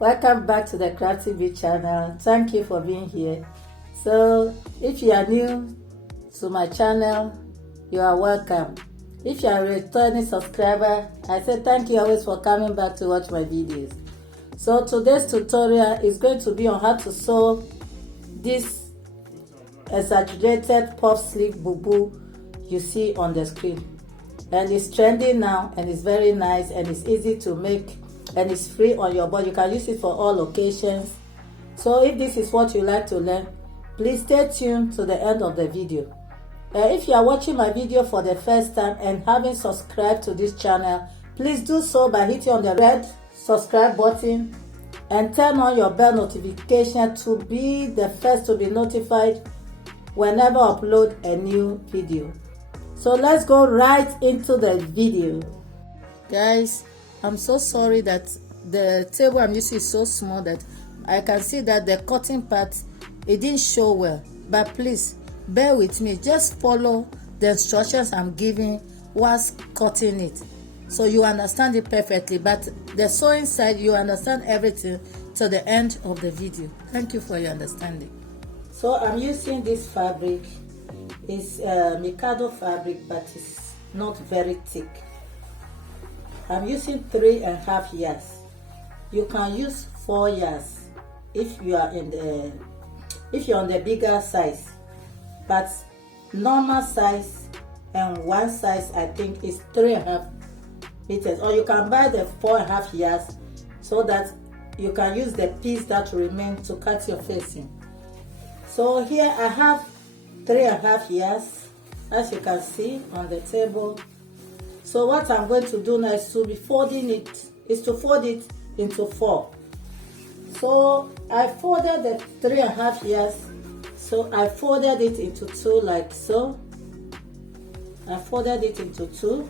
Welcome back to the Crafty Bee channel. Thank you for being here. So if you are new to my channel, you are welcome. If you are a returning subscriber, I say thank you always for coming back to watch my videos. So today's tutorial is going to be on how to sew this exaggerated puff sleeve bubu you see on the screen. And it's trending now, and it's very nice, and it's easy to make, and it's free on your body. You can use it for all occasions. So if this is what you like to learn, please stay tuned to the end of the video. If you are watching my video for the first time and haven't subscribed to this channel, please do so by hitting on the red subscribe button and turn on your bell notification to be the first to be notified whenever I upload a new video. So let's go right into the video. Guys, I'm so sorry that the table I'm using is so small that I can see that the cutting part, it didn't show well. But please bear with me. Just follow the instructions I'm giving whilst cutting it, so you understand it perfectly. But the sewing side, you understand everything to the end of the video. Thank you for your understanding. So I'm using this fabric. It's Mikado fabric, but it's not very thick. I'm using 3.5 yards. You can use 4 yards if you are if you're on the bigger size, but normal size and one size I think is 3.5 meters, or you can buy the 4.5 yards so that you can use the piece that remain to cut your facing. So here I have 3.5 yards, as you can see on the table. So what I'm going to do now is to fold it into 4. So I folded the 3.5 yards. So I folded it into 2 like so. I folded it into 2.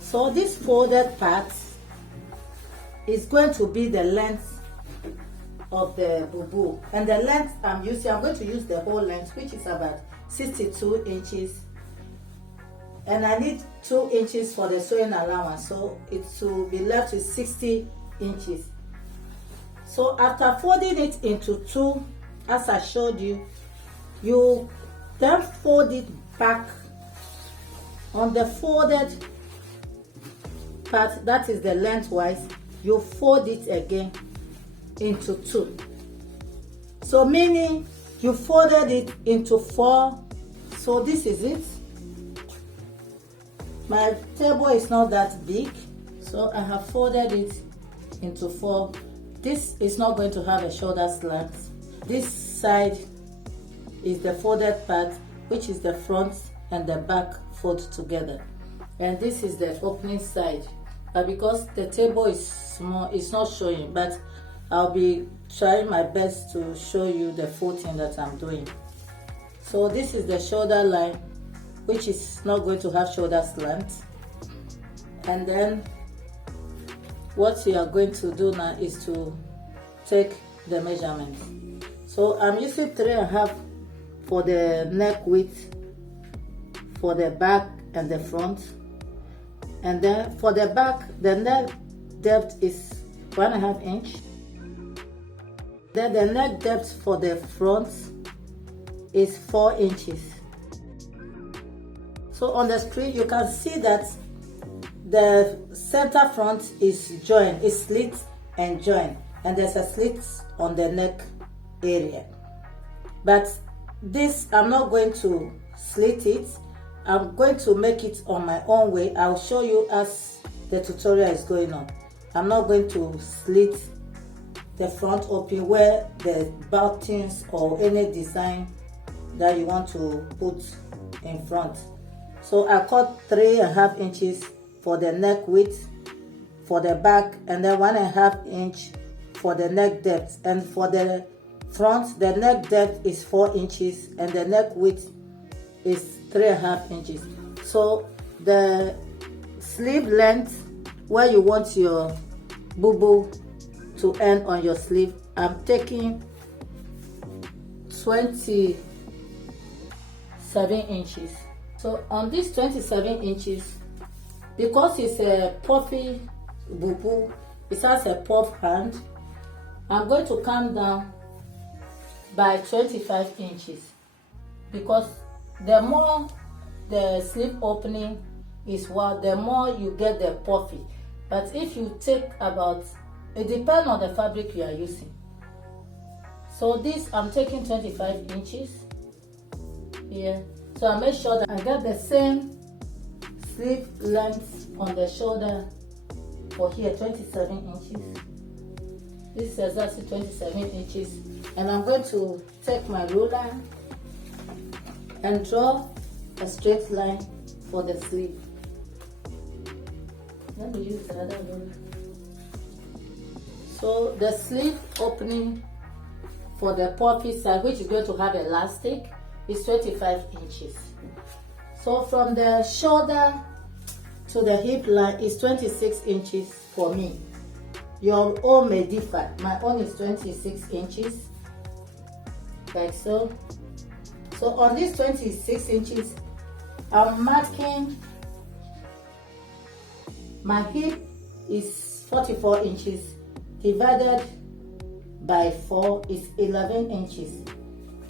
So this folded part is going to be the length of the bubu, and the length I'm going to use the whole length, which is about 62 inches, and I need 2 inches for the sewing allowance, so it will be left with 60 inches. So after folding it into 2, as I showed you, you then fold it back on the folded part, that is the lengthwise. You fold it again into 2. So meaning you folded it into 4. So this is it. My table is not that big, so I have folded it into 4. This is not going to have a shoulder slant. This side is the folded part, which is the front and the back fold together, and this is the opening side. But because the table is small, it's not showing, but I'll be trying my best to show you the full thing that I'm doing. So this is the shoulder line, which is not going to have shoulder slant. And then what you are going to do now is to take the measurement. So I'm using 3.5 for the neck width, for the back and the front. And then for the back, the neck depth is 1.5 inch. Then the neck depth for the front is 4 inches. So on the screen you can see that the center front is joined, is slit and joined, and there's a slit on the neck area. But this, I'm not going to slit it. I'm going to make it on my own way. I'll show you as the tutorial is going on. I'm not going to slit the front open where the buttons or any design that you want to put in front. So I cut 3.5 inches for the neck width, for the back, and then 1.5 inch for the neck depth. And for the front, the neck depth is 4 inches and the neck width is 3.5 inches. So the sleeve length, where you want your bubu to end on your sleeve, I'm taking 27 inches. So on this 27 inches, because it's a puffy bubu, it has a puff hand, I'm going to come down by 25 inches, because the more the sleeve opening is wide, the more you get the puffy. But if you take about, it depends on the fabric you are using. So this, I'm taking 25 inches here. So I make sure that I get the same sleeve length on the shoulder for here, 27 inches. This is exactly 27 inches. And I'm going to take my ruler and draw a straight line for the sleeve. Let me use another ruler. So the sleeve opening for the puffy side, which is going to have elastic, is 25 inches. So from the shoulder to the hip line is 26 inches for me. Your own may differ. My own is 26 inches, like so. So on these 26 inches, I'm marking my hip is 44 inches divided by 4 is 11 inches.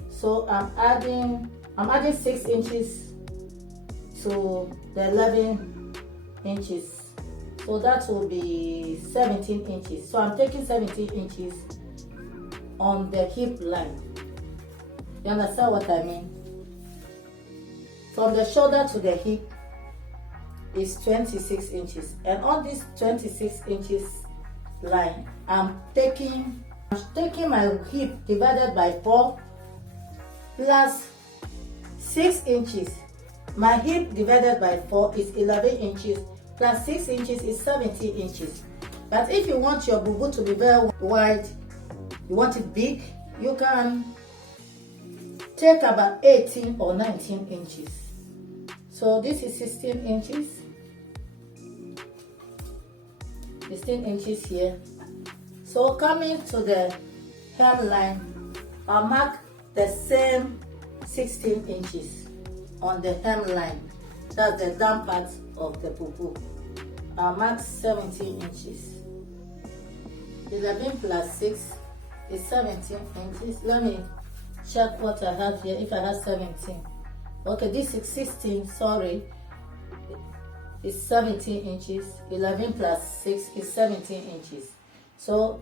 So I'm adding 6 inches to the 11 inches. So that will be 17 inches. So I'm taking 17 inches on the hip line. You understand what I mean? From the shoulder to the hip is 26 inches. And on this 26 inches line, I'm taking my hip divided by 4 plus 6 inches. My hip divided by 4 is 11 inches plus 6 inches is 17 inches. But if you want your bubu to be very wide, you want it big, you can take about 18 or 19 inches. So this is 16 inches. 16 inches here. So coming to the hemline, I'll mark the same 16 inches on the hemline. That's the down part of the bubu. I'll mark 17 inches. 11 plus 6 is 17 inches. Let me check what I have here, if I have 17. Okay, this is 16, sorry. It's 17 inches. 11 plus 6 is 17 inches. So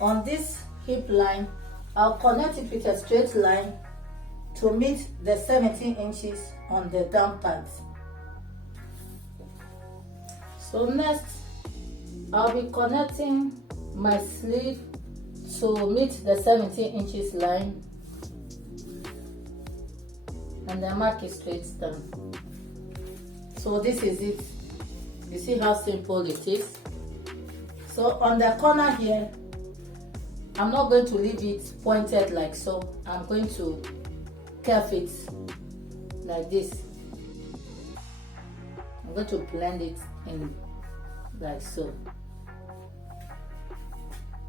on this hip line, I'll connect it with a straight line to meet the 17 inches on the down part. So next, I'll be connecting my sleeve to meet the 17 inches line, and then mark it straight down. So this is it. You see how simple it is. So on the corner here, I'm not going to leave it pointed like so. I'm going to curve it like this. I'm going to blend it in like so.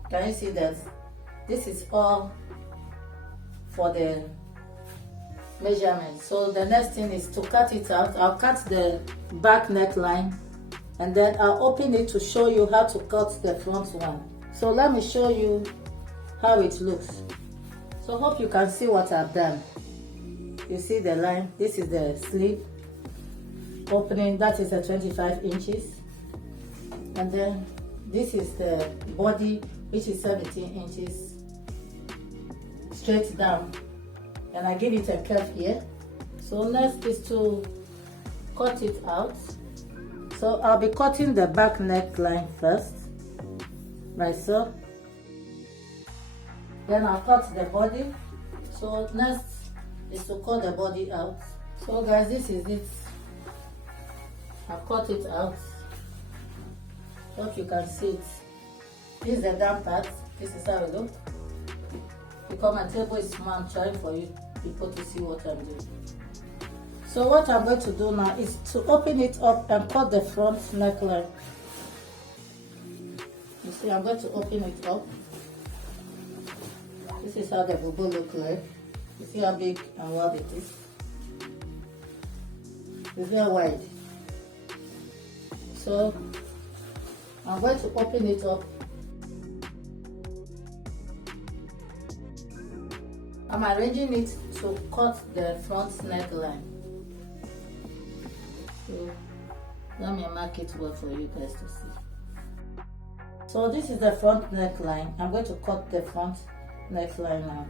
Can you see that? This is all for the measurement. So the next thing is to cut it out. I'll cut the back neckline and then I'll open it to show you how to cut the front one. So let me show you how it looks. So hope you can see what I've done. You see the line. This is the sleeve opening, that is a 25 inches, and then this is the body, which is 17 inches straight down, and I give it a curve here. So next is to cut it out. So I'll be cutting the back neckline first, like so. Then I'll cut the body. So next is to cut the body out. So guys, this is it. I'll cut it out. Hope you can see it. This is the down part. This is how it looks. Because my table is small, I'm trying for you people to see what I'm doing. So what I'm going to do now is to open it up and cut the front neckline. You see, I'm going to open it up. This is how the bubu looks like. You see how big and wide it is. It's very wide. So I'm going to open it up. I'm arranging it to cut the front neckline. So let me mark it well for you guys to see. So this is the front neckline. I'm going to cut the front neckline now.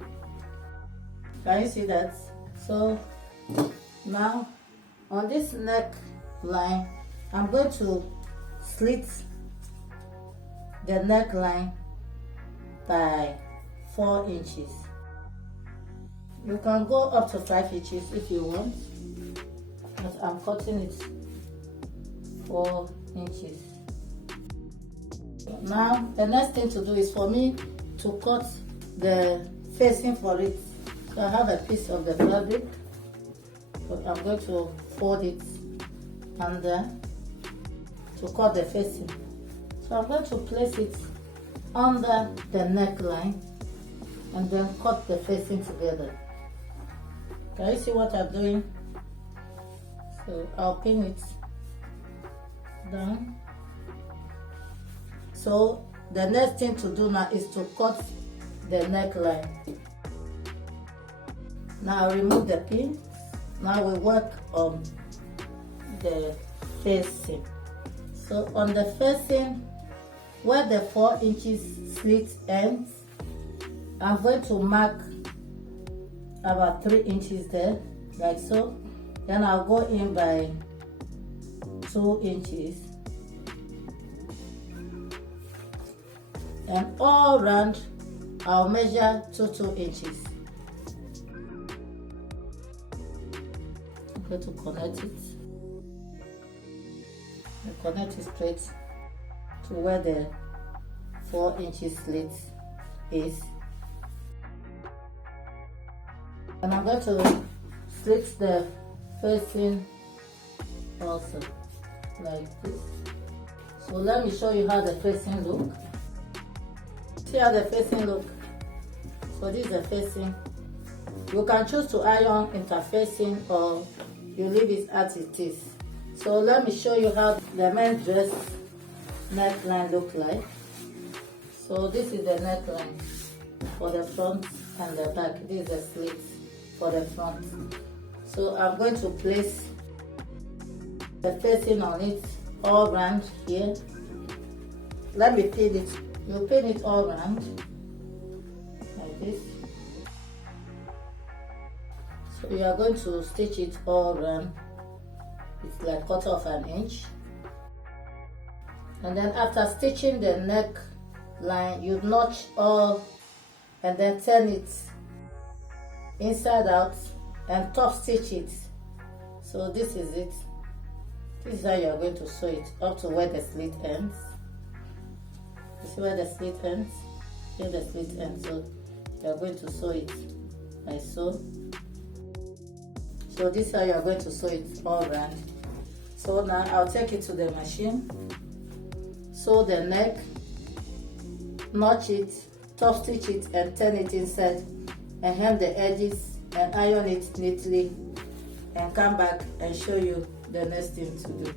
Can you see that? So now on this neckline, I'm going to slit the neckline by 4 inches. You can go up to 5 inches if you want, but I'm cutting it 4 inches. Now the next thing to do is for me to cut the facing for it. So I have a piece of the fabric, so I'm going to fold it under to cut the facing. So I'm going to place it under the neckline and then cut the facing together. Can you see what I'm doing? So I'll pin it down. So the next thing to do now is to cut the neckline. Now I'll remove the pin. Now we work on the facing. So on the facing, where the 4 inches slit ends, I'm going to mark about 3 inches there, like so. Then I'll go in by 2 inches. And all around, I'll measure 2 inches. I'm going to connect it. I connect it straight to where the 4 inches slit is. And I'm going to slit the facing also, like this. So let me show you how the facing look. See how the facing look. So this is the facing. You can choose to iron interfacing or you leave it as it is. So let me show you how the men's dress neckline look like. So this is the neckline for the front and the back. This is the slit for the front. So I'm going to place the facing on it all around here. Let me pin it. You pin it all around like this. So you are going to stitch it all around. It's like 1/4 of an inch. And then after stitching the neckline, you notch all and then turn it inside out and top stitch it. So this is it. This is how you are going to sew it up to where the slit ends. You see where the slit ends? Here the slit ends. So you are going to sew it like so. So this is how you are going to sew it all around. So now I'll take it to the machine, sew the neck, notch it, top stitch it and turn it inside and hem the edges and iron it neatly and come back and show you the next thing to do.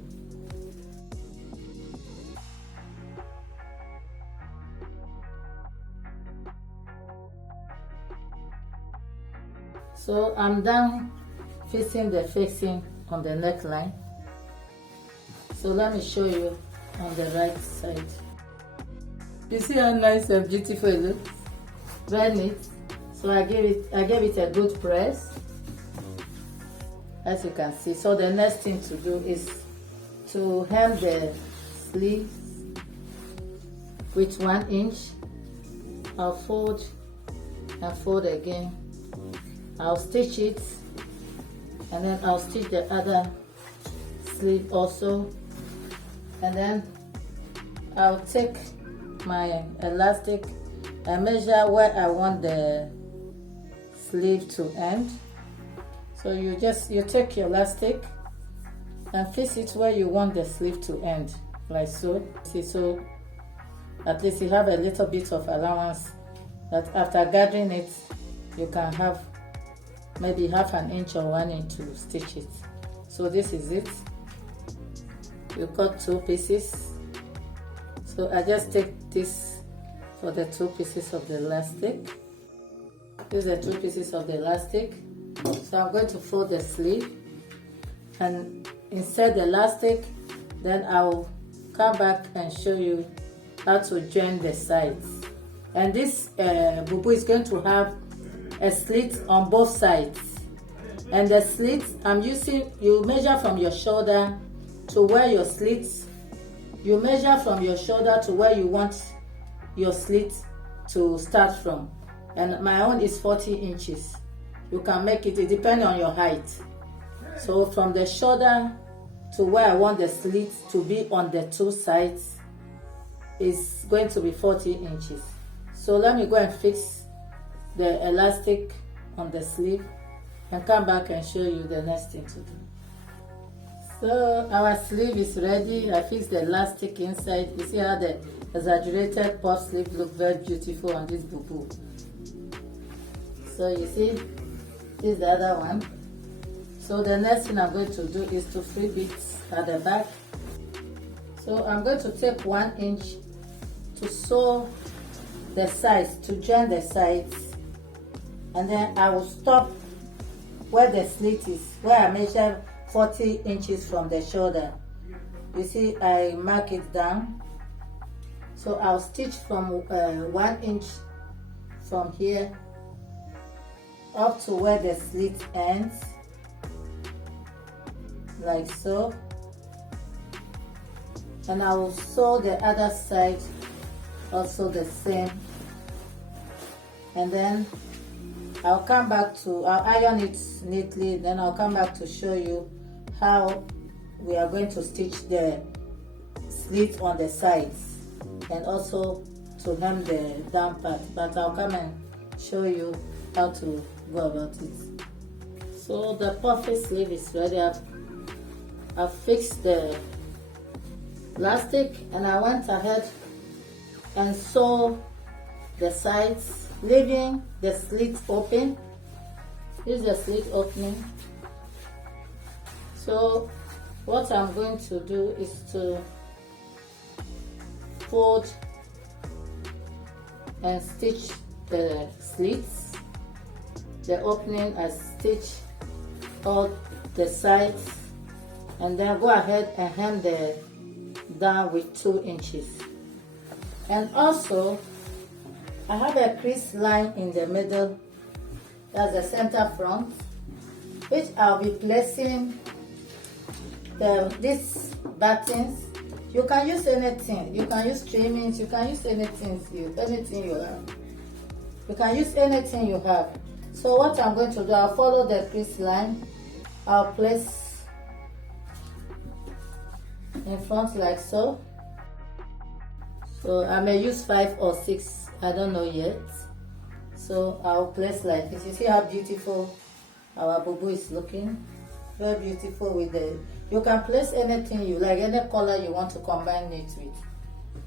So I'm done fixing the facing on the neckline. So let me show you on the right side. You see how nice and beautiful it looks? Very neat. So I gave it a good press, as you can see. So the next thing to do is to hem the sleeves with 1 inch. I'll fold and fold again. I'll stitch it and then I'll stitch the other sleeve also, and then I'll take my elastic and measure where I want the sleeve to end. So you take your elastic and fix it where you want the sleeve to end, like so. See, so at least you have a little bit of allowance that after gathering it you can have maybe 1/2 inch or 1 inch to stitch it. So this is it. you cut 2 pieces. So I just take this for the 2 pieces of the elastic. These are 2 pieces of the elastic. So I'm going to fold the sleeve and insert the elastic. Then I'll come back and show you how to join the sides. And this bubu is going to have a slit on both sides. And the slit I'm using, you measure from your shoulder to where your slit, you measure from your shoulder to where you want your slit to start from. And my own is 40 inches. You can make it depending on your height. So from the shoulder to where I want the slit to be on the 2 sides is going to be 40 inches. So let me go and fix the elastic on the sleeve and come back and show you the next thing to do. So our sleeve is ready. I fixed the elastic inside. You see how the exaggerated puff sleeve look very beautiful on this bubu. So you see, this is the other one. So the next thing I'm going to do is to flip it at the back. So I'm going to take 1 inch to sew the sides, to join the sides, and then I will stop where the slit is, where I measure 40 inches from the shoulder. You see, I mark it down. So I'll stitch from 1 inch from here up to where the slit ends, like so. And I will sew the other side also the same. And then I'll come back to, I'll iron it neatly, then I'll come back to show you how we are going to stitch the slit on the sides and also to hem the down part. But I'll come and show you how to go about it. So the puffy sleeve is ready. I've fixed the elastic and I went ahead and sew the sides, leaving the slit open. This is the slit opening. So what I'm going to do is to fold and stitch the slits, the opening. I stitch all the sides and then go ahead and hem the down with 2 inches. And also I have a crease line in the middle, that's the center front, which I'll be placing these buttons. You can use anything, you can use trimmings, you can use anything you have. You can use anything you have. So what I'm going to do, I'll follow the crease line, I'll place in front like so. So I may use 5 or 6, I don't know yet. So I'll place like this. You see how beautiful our bubu is looking? Very beautiful with the, you can place anything you like, any color you want to combine it with.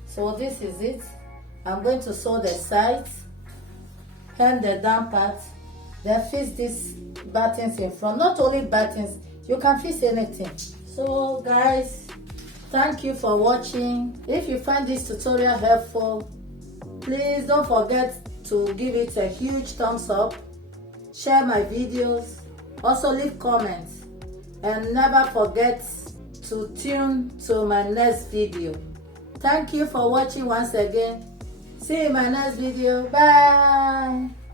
So this is it. I'm going to sew the sides, hem the down part, then fix these buttons in front. Not only buttons, you can fix anything. So guys, thank you for watching. If you find this tutorial helpful, please don't forget to give it a huge thumbs up, share my videos, also leave comments, and never forget to tune to my next video. Thank you for watching once again. See you in my next video. Bye.